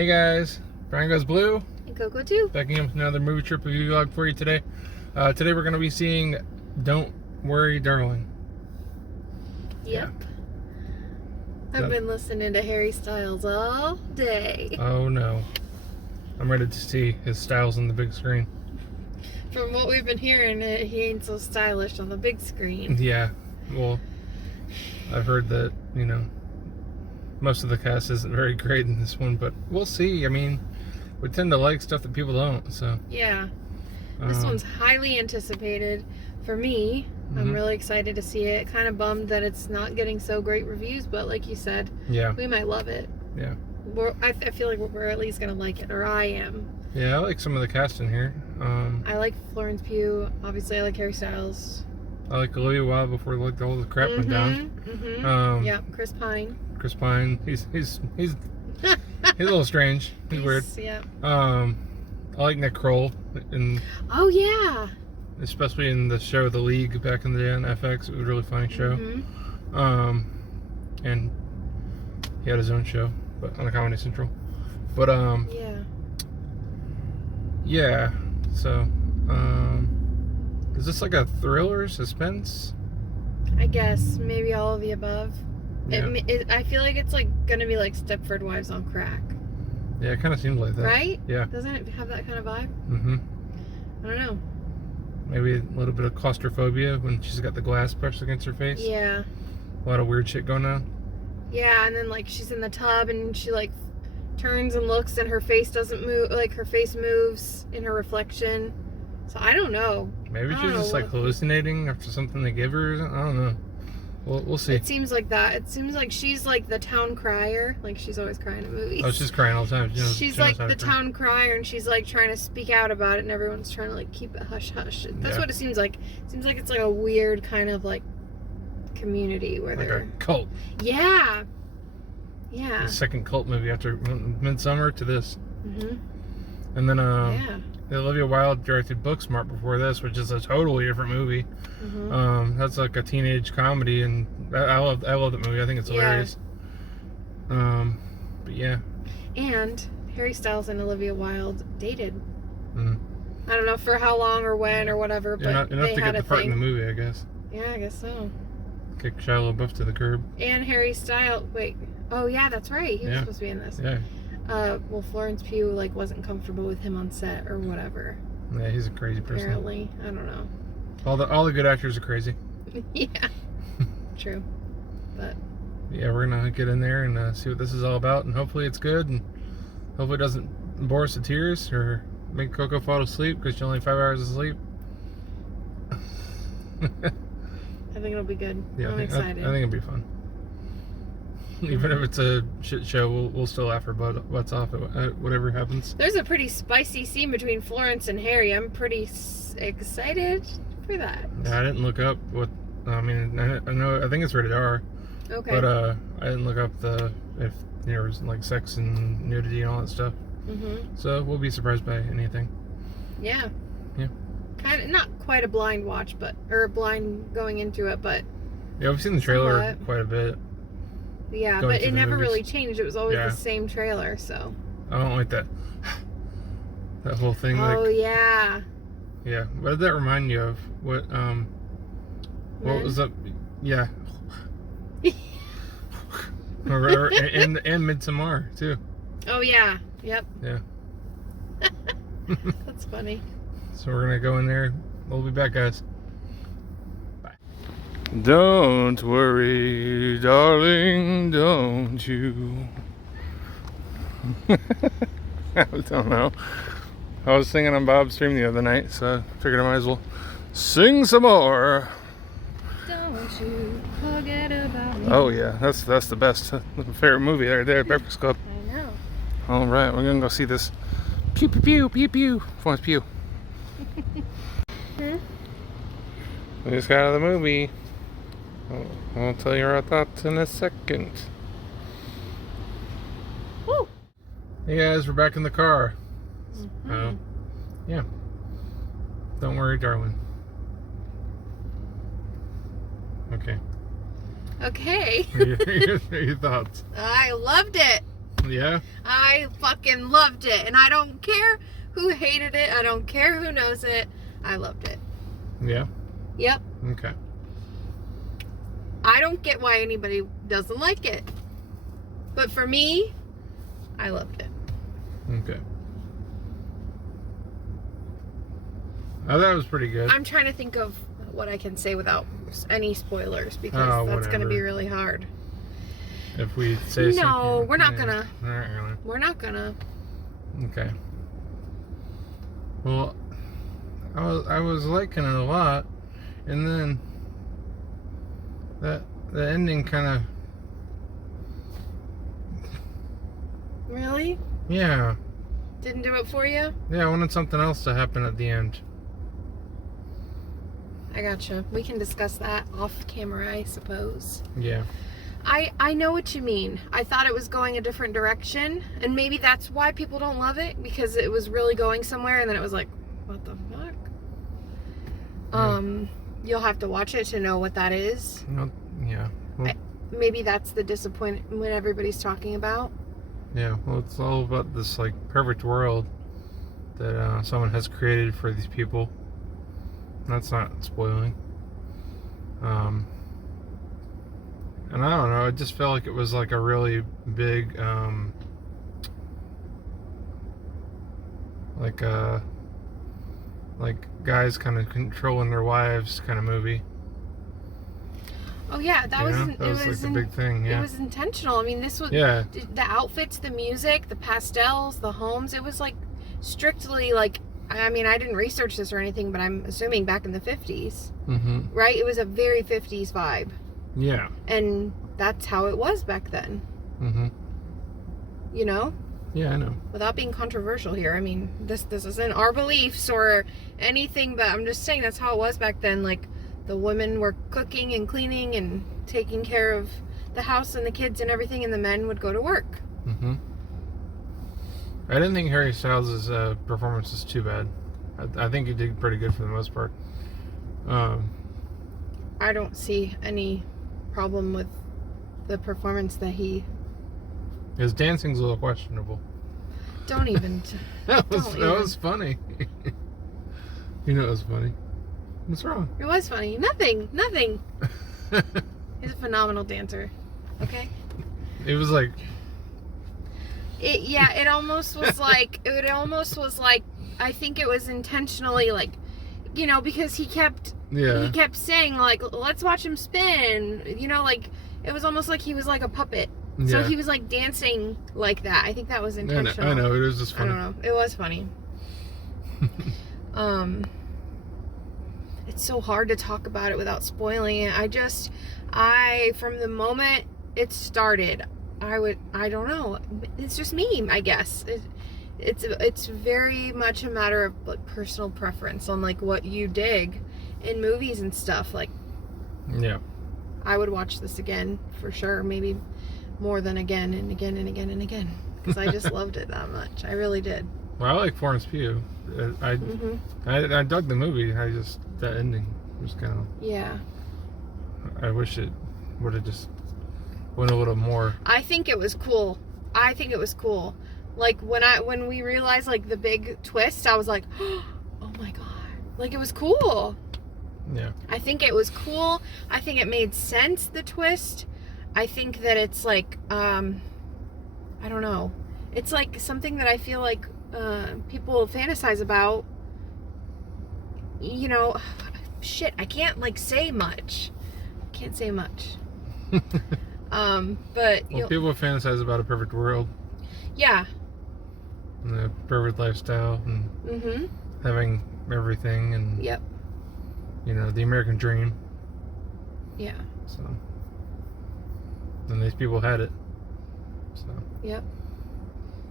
Hey guys, Brian Goes Blue. And Coco too. Backing up with another movie trip review vlog for you today. Today we're going to be seeing Don't Worry, Darling. Yep. Yeah. I've been listening to Harry Styles all day. Oh no. I'm ready to see his styles on the big screen. From what we've been hearing, he ain't so stylish on the big screen. Yeah, well, I've heard that, you know, most of the cast isn't very great in this one, but we'll see. I mean, we tend to like stuff that people don't, so. Yeah. This one's highly anticipated for me. I'm really excited to see it. Kind of bummed that it's not getting so great reviews, but like you said, yeah, we might love it. Yeah. I feel like we're at least going to like it, or I am. Yeah, I like some of the cast in here. I like Florence Pugh. Obviously, I like Harry Styles. I like Olivia Wilde before like all the crap went down. Yeah, Chris Pine. Chris Pine, he's a little strange. He's weird. Yeah. I like Nick Kroll, and oh yeah, especially in the show The League back in the day on FX. It was a really funny show. And he had his own show, but on Comedy Central. But yeah. So is this like a thriller, suspense? I guess maybe all of the above. Yeah. I feel like it's like gonna be like Stepford Wives on crack. Yeah, it kind of seems like that. Right? Yeah. Doesn't it have that kind of vibe? I don't know. Maybe a little bit of claustrophobia when she's got the glass brushed against her face. Yeah. A lot of weird shit going on. Yeah, and then like she's in the tub and she like turns and looks and her face doesn't move, like her face moves in her reflection. So I don't know. Maybe she's just like hallucinating after something they give her. I don't know. We'll see. It seems like that. It seems like she's like the town crier. Like she's always crying in movies. Oh, she's crying all the time. She's like the town crier, and she's like trying to speak out about it, and everyone's trying to like keep it hush hush. That's what it seems like. It seems like it's like a weird kind of like community where like they're a cult. Yeah. Yeah. The second cult movie after Midsummer to this. And then the Olivia Wilde directed Booksmart before this, which is a totally different movie. That's like a teenage comedy, and I love that movie. I think it's hilarious. But yeah. And Harry Styles and Olivia Wilde dated. I don't know for how long or when or whatever, but enough they to had get the part in the movie, I guess. Yeah, I guess so. Kick Shia LaBeouf to the curb. And Harry Styles. Wait. Oh yeah, that's right. He was supposed to be in this. Yeah. Well, Florence Pugh like wasn't comfortable with him on set or whatever. Yeah, he's a crazy person. Apparently, I don't know. All the good actors are crazy. Yeah, true. But yeah, we're gonna get in there and see what this is all about, and hopefully it's good, and hopefully it doesn't bore us to tears or make Coco fall asleep because she's only 5 hours asleep. I think it'll be good. Yeah, I'm excited. I think it'll be fun. Even if it's a shit show, we'll still laugh our butts off at whatever happens. There's a pretty spicy scene between Florence and Harry. I'm pretty excited for that. Yeah, I didn't look up what. I mean, I think it's rated R. Okay. But I didn't look up if there was like sex and nudity and all that stuff. So we'll be surprised by anything. Yeah. Yeah. Kind of not quite a blind watch, or blind going into it, but. Yeah, we've seen the trailer quite a bit. Yeah, but it never really changed. It was always the same trailer, so. I don't like that. That whole thing. Oh, yeah. Yeah. What did that remind you of? What was up? Yeah. and Midsommar, too. Oh, yeah. Yep. Yeah. That's funny. So we're going to go in there. We'll be back, guys. Don't worry, darling, don't you? I don't know. I was singing on Bob's stream the other night, so I figured I might as well sing some more. Don't you forget about me. Oh yeah, that's the best. Favorite movie right there, Breakfast Club. I know. All right, we're gonna go see this. Pew pew pew pew pew. Florence Pugh. We just got out of the movie. I'll tell you our thoughts in a second. Woo. Hey guys, we're back in the car. Yeah. Don't worry, darling. Okay. Okay. Your thoughts? I loved it. Yeah? I fucking loved it. And I don't care who hated it. I don't care who knows it. I loved it. Yeah? Yep. Okay. I don't get why anybody doesn't like it. But for me, I loved it. Okay. I thought it was pretty good. I'm trying to think of what I can say without any spoilers, because that's going to be really hard. If we say something. No, we're not gonna. Not really. We're not gonna. Okay. Well, I was liking it a lot, and then the ending kind of. Really? Yeah. Didn't do it for you? Yeah, I wanted something else to happen at the end. I gotcha. We can discuss that off camera, I suppose. Yeah. I know what you mean. I thought it was going a different direction, and maybe that's why people don't love it, because it was really going somewhere, and then it was like, what the fuck? Yeah. You'll have to watch it to know what that is. Yeah. Well, Maybe that's the disappointment everybody's talking about. yeah. Well, it's all about this like perfect world that someone has created for these people. That's not spoiling. And I don't know, it just felt like it was like a really big, like guys kind of controlling their wives kind of movie. Oh yeah, that was like the big thing. Yeah, it was intentional. I mean, this was yeah. The outfits, the music, the pastels, the homes. It was like strictly like. I mean, I didn't research this or anything, but I'm assuming back in the 50s, right? It was a very 50s vibe. Yeah. And that's how it was back then. You know? Yeah, I know. Without being controversial here, I mean, this isn't our beliefs or anything, but I'm just saying that's how it was back then. Like, the women were cooking and cleaning and taking care of the house and the kids and everything, and the men would go to work. I didn't think Harry Styles' performance was too bad. I think he did pretty good for the most part. I don't see any problem with the performance that he... His dancing's a little questionable. Don't even... that was funny. You know it was funny. What's wrong? It was funny. Nothing. He's a phenomenal dancer. Okay? It was like... It almost was like, I think it was intentionally like, you know, because he kept saying like, let's watch him spin, you know, like, it was almost like he was like a puppet. So he was like dancing like that. I think that was intentional. I know, it was just funny. I don't know. It was funny. It's so hard to talk about it without spoiling it. From the moment it started, I don't know. It's just me, I guess. It's very much a matter of like personal preference on like what you dig in movies and stuff. Like, yeah, I would watch this again for sure. Maybe more than again and again and again and again, because I just loved it that much. I really did. Well, I like Florence Pugh. I dug the movie. That ending was kind of... Yeah. I wish it would have just went a little more. I think it was cool. Like when we realized like the big twist, I was like, oh my god. Like, it was cool. Yeah. I think it was cool. I think it made sense, the twist. I think that it's like, I don't know. It's like something that I feel like people fantasize about. You know, shit, I can't like say much. Can't say much. But people fantasize about a perfect world. Yeah. And a perfect lifestyle and having everything and yep. You know, the American dream. Yeah. So, and these people had it. So. Yep.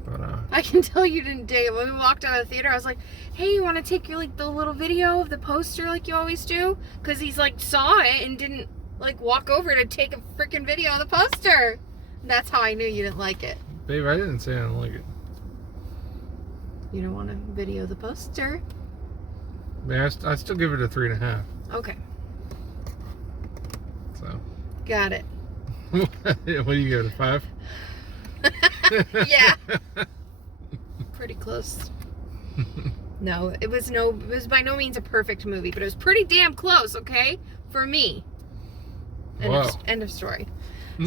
But I can tell you didn't dig it. When we walked out of the theater, I was like, "Hey, you want to take your like the little video of the poster like you always do?" Because he's like saw it and didn't like walk over to take a freaking video of the poster. And that's how I knew you didn't like it. Babe, I didn't say I didn't like it. You don't want to video the poster. Yeah, I still give it a 3.5. Okay. So. Got it. What do you give it, a 5? Yeah. Pretty close. No, it was by no means a perfect movie, but it was pretty damn close, okay? For me. End of story.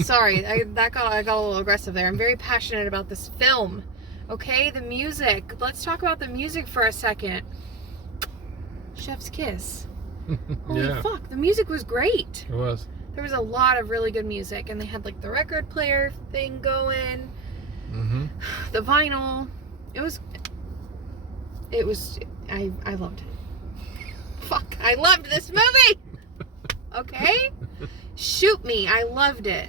Sorry, I got a little aggressive there. I'm very passionate about this film. Okay, the music. Let's talk about the music for a second. Chef's Kiss. Holy fuck, the music was great. It was. There was a lot of really good music, and they had like the record player thing going. Mm-hmm. The vinyl. It was. I loved it. Fuck, I loved this movie. Okay, shoot me. I loved it.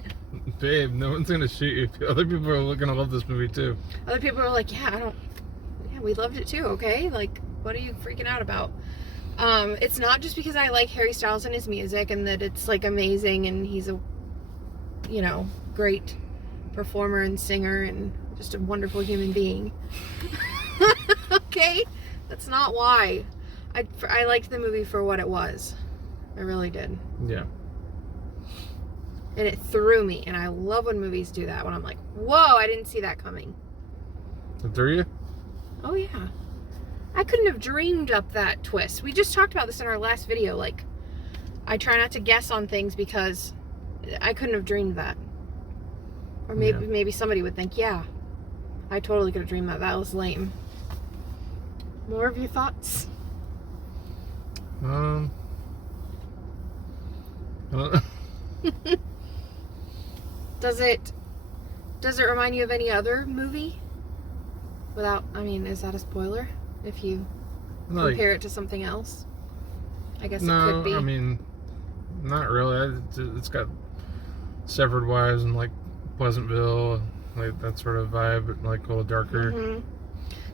Babe, no one's gonna shoot you. Other people are gonna love this movie too. Other people are like, yeah, we loved it too. Okay, like, what are you freaking out about? It's not just because I like Harry Styles and his music and that it's like amazing and he's a, great performer and singer and just a wonderful human being. Okay, that's not why. I liked the movie for what it was. I really did. Yeah. And it threw me, and I love when movies do that, when I'm like, whoa, I didn't see that coming. It threw you? Oh, yeah. I couldn't have dreamed up that twist. We just talked about this in our last video. Like, I try not to guess on things because I couldn't have dreamed that. Or maybe somebody would think, yeah, I totally could have dreamed that. That was lame. More of your thoughts? I don't know. Does it remind you of any other movie? Is that a spoiler? If you compare it to something else? I guess it could be. No, not really. It's got Severed Wives and like Pleasantville, like that sort of vibe, but like a little darker. Mm-hmm.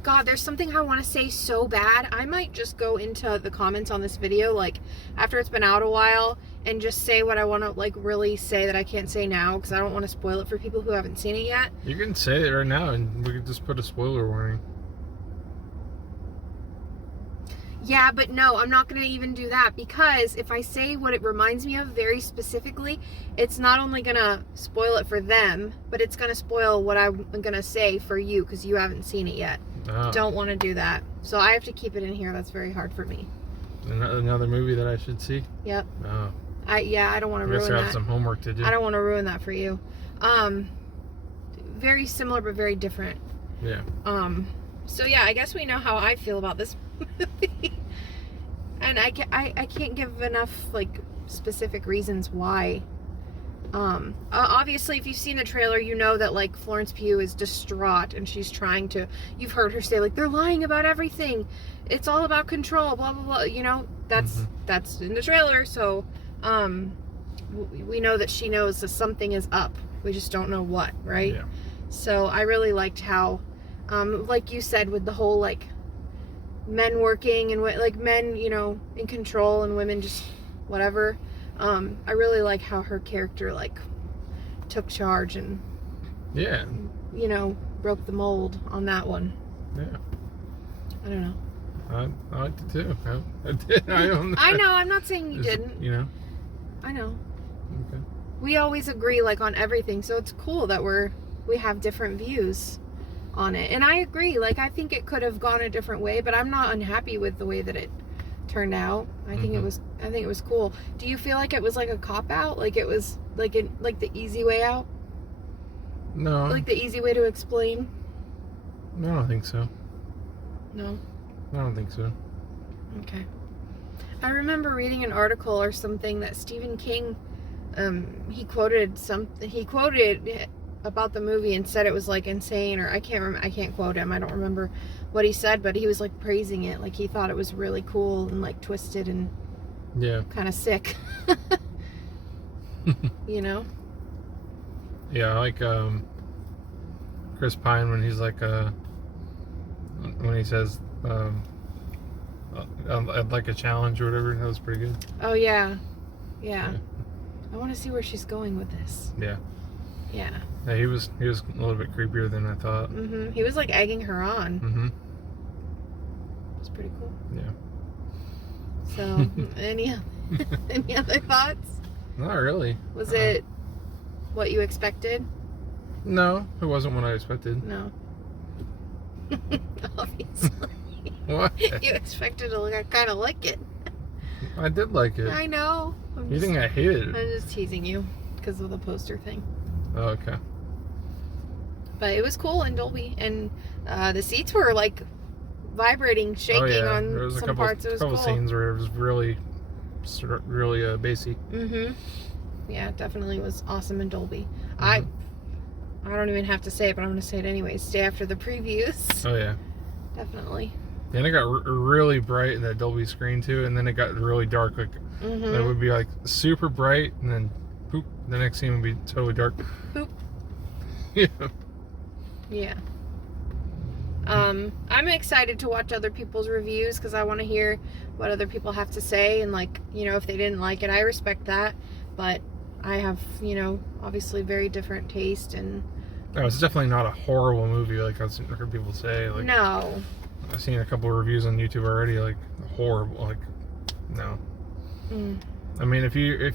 God, there's something I want to say so bad. I might just go into the comments on this video, like, after it's been out a while, and just say what I want to, like, really say that I can't say now, because I don't want to spoil it for people who haven't seen it yet. You can say it right now, and we can just put a spoiler warning. Yeah, but no, I'm not going to even do that, because if I say what it reminds me of very specifically, it's not only going to spoil it for them, but it's going to spoil what I'm going to say for you, because you haven't seen it yet. Oh. Don't want to do that. So I have to keep it in here. That's very hard for me. Another movie that I should see? Yep. Oh. I don't want to ruin that. I guess I have some homework to do. I don't want to ruin that for you. Very similar, but very different. Yeah. So yeah, I guess we know how I feel about this movie. And I can't give enough, like, specific reasons why. Obviously, if you've seen the trailer, you know that, like, Florence Pugh is distraught and she's trying to, you've heard her say, like, they're lying about everything. It's all about control, blah, blah, blah. That's in the trailer. So, we know that she knows that something is up. We just don't know what, right? Yeah. So I really liked how, like you said, with the whole, like, men working and, like, men, in control and women just whatever. I really like how her character, like, took charge and, broke the mold on that one. Yeah. I don't know. I liked it too. I did. I don't know. I know. I'm not saying you didn't. I know. Okay. We always agree, like, on everything, so it's cool that we have different views on it. And I agree. Like, I think it could have gone a different way, but I'm not unhappy with the way that it turned out. I think it was cool. Do you feel like it was like a cop out? Like it was like the easy way out? No. Like the easy way to explain? No, I don't think so. No? I don't think so. Okay. I remember reading an article or something that Stephen King, he quoted about the movie and said it was, like, insane, or I can't quote him. I don't remember what he said, but he was, like, praising it. Like, he thought it was really cool and, like, twisted and kind of sick. Yeah, I like Chris Pine when he's like when he says I'd like a challenge or whatever. That was pretty good. Oh yeah. I want to see where she's going with this. Yeah, he was a little bit creepier than I thought. He was, like, egging her on. It was pretty cool. Yeah. So any other thoughts? Not really. Was it what you expected? No, it wasn't what I expected. No. Obviously. What? You expected to kind of like it. I did like it. I know. You think I hated it? I'm just teasing you because of the poster thing. Oh, okay. But it was cool in Dolby, and the seats were like vibrating, shaking on there was some parts. It was couple cool. scenes where it was really bassy. Mm-hmm. Yeah, it definitely was awesome in Dolby. Mm-hmm. I don't even have to say it, but I'm going to say it anyways. Stay after the previews. Oh yeah. Definitely. And it got really bright in that Dolby screen too, and then it got really dark. Like it would be like super bright, and then poop. The next scene would be totally dark. Poop. Yeah. Yeah. I'm excited to watch other people's reviews because I want to hear what other people have to say, and like, you know, if they didn't like it, I respect that, but I have, you know, obviously very different taste, and No, it's definitely not a horrible movie like I've heard people say. Like, no. I've seen a couple of reviews on YouTube already, like horrible. Like, no. I mean, if you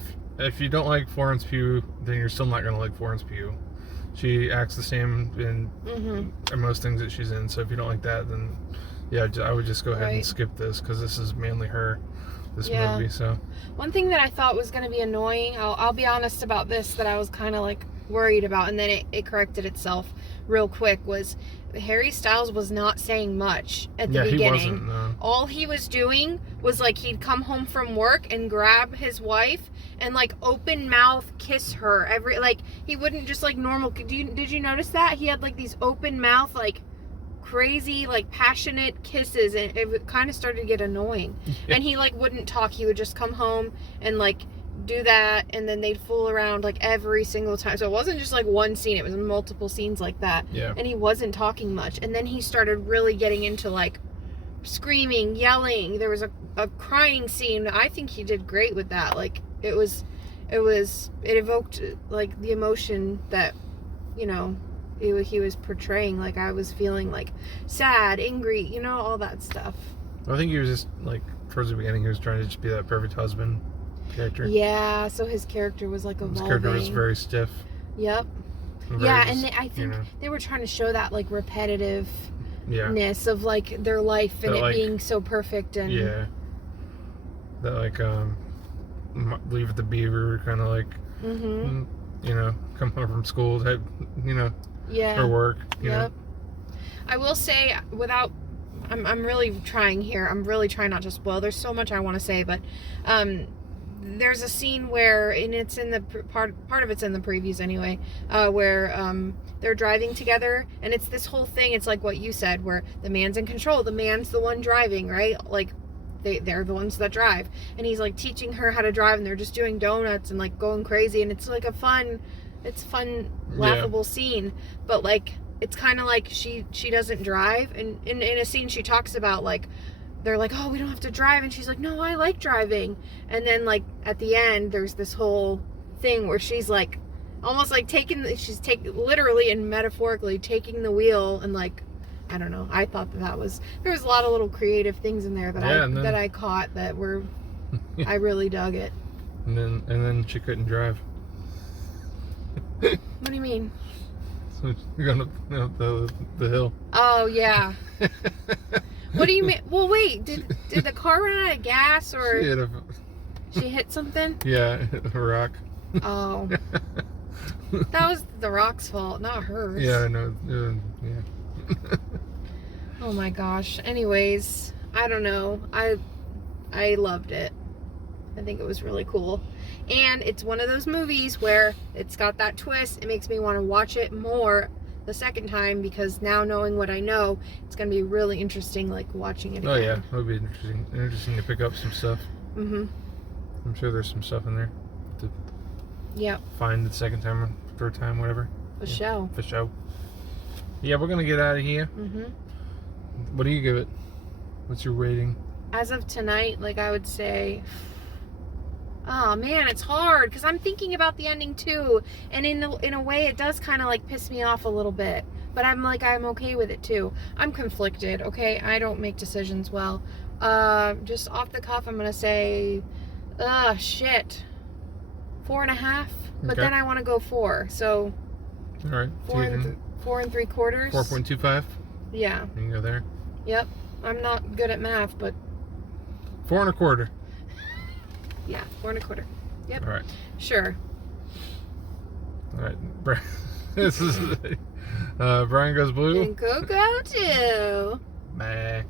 don't like Florence Pugh, then you're still not gonna like Florence Pugh. She acts the same in most things that she's in. So if you don't like that, then yeah, I would just go ahead and skip this because this is mainly her. This movie. So one thing that I thought was going to be annoying, I'll be honest about this, that I was kind of like worried about, and then it corrected itself real quick, was Harry Styles was not saying much at the beginning. He wasn't, no. All he was doing was like he'd come home from work and grab his wife and like open mouth kiss her like he wouldn't just like normal. Did you notice that he had like these open mouth like crazy like passionate kisses, and it kind of started to get annoying. And he like wouldn't talk. He would just come home and like do that, and then they'd fool around like every single time. So it wasn't just like one scene, it was multiple scenes like that. And he wasn't talking much, and then he started really getting into like screaming, yelling. There was a crying scene. I think he did great with that. Like it evoked like the emotion that, you know, he was portraying. Like I was feeling like sad, angry, you know, all that stuff. I think he was just like towards the beginning he was trying to just be that perfect husband character. Yeah, so his character was like evolving. His character was very stiff. Yep. Yeah, and I think they were trying to show that like repetitiveness of like their life and it being so perfect, and that like Leave It to Beaver kind of like you know, come home from school type, you know, or work. You know. I will say, without, I'm really trying here. I'm really trying not to spoil. There's so much I want to say, but there's a scene where, and it's in the part of it's in the previews anyway, where they're driving together, and it's this whole thing. It's like what you said, where the man's in control, the man's the one driving, right? Like they're the ones that drive, and he's like teaching her how to drive, and they're just doing donuts and like going crazy, and it's like fun, laughable scene. But like it's kind of like she doesn't drive, and in a scene she talks about like, they're like, oh, we don't have to drive, and she's like, no, I like driving. And then like at the end there's this whole thing where she's like almost like literally and metaphorically taking the wheel, and like, I don't know, I thought there was a lot of little creative things in there that I caught that were I really dug it. And then she couldn't drive. What do you mean? So you're going up the hill. Oh yeah. What do you mean? Well, wait, did the car run out of gas, or she hit something? Yeah, a rock. Oh. That was the rock's fault, not hers. Yeah, I know. Yeah. Oh my gosh. Anyways, I don't know. I loved it. I think it was really cool. And it's one of those movies where it's got that twist. It makes me want to watch it more the second time, because now knowing what I know, it's going to be really interesting, like watching it again. Oh yeah, it would be interesting to pick up some stuff. I'm sure there's some stuff in there to find the second time or third time, whatever. For sure. Yeah, we're gonna get out of here. What do you give it? What's your rating? As of tonight, like I would say, oh man, it's hard because I'm thinking about the ending too, and in a way it does kind of like piss me off a little bit, but I'm okay with it too. I'm conflicted, okay? I don't make decisions well. Just off the cuff, I'm gonna say 4.5, but then I want to go 4, so All right. 4 and 3/4. 4.25. Yeah. You can go there. Yep. I'm not good at math, but 4 1/4. yeah, 4 1/4. Yep. All right. Sure. All right. This is Brian Goes Blue. And go too. Bye.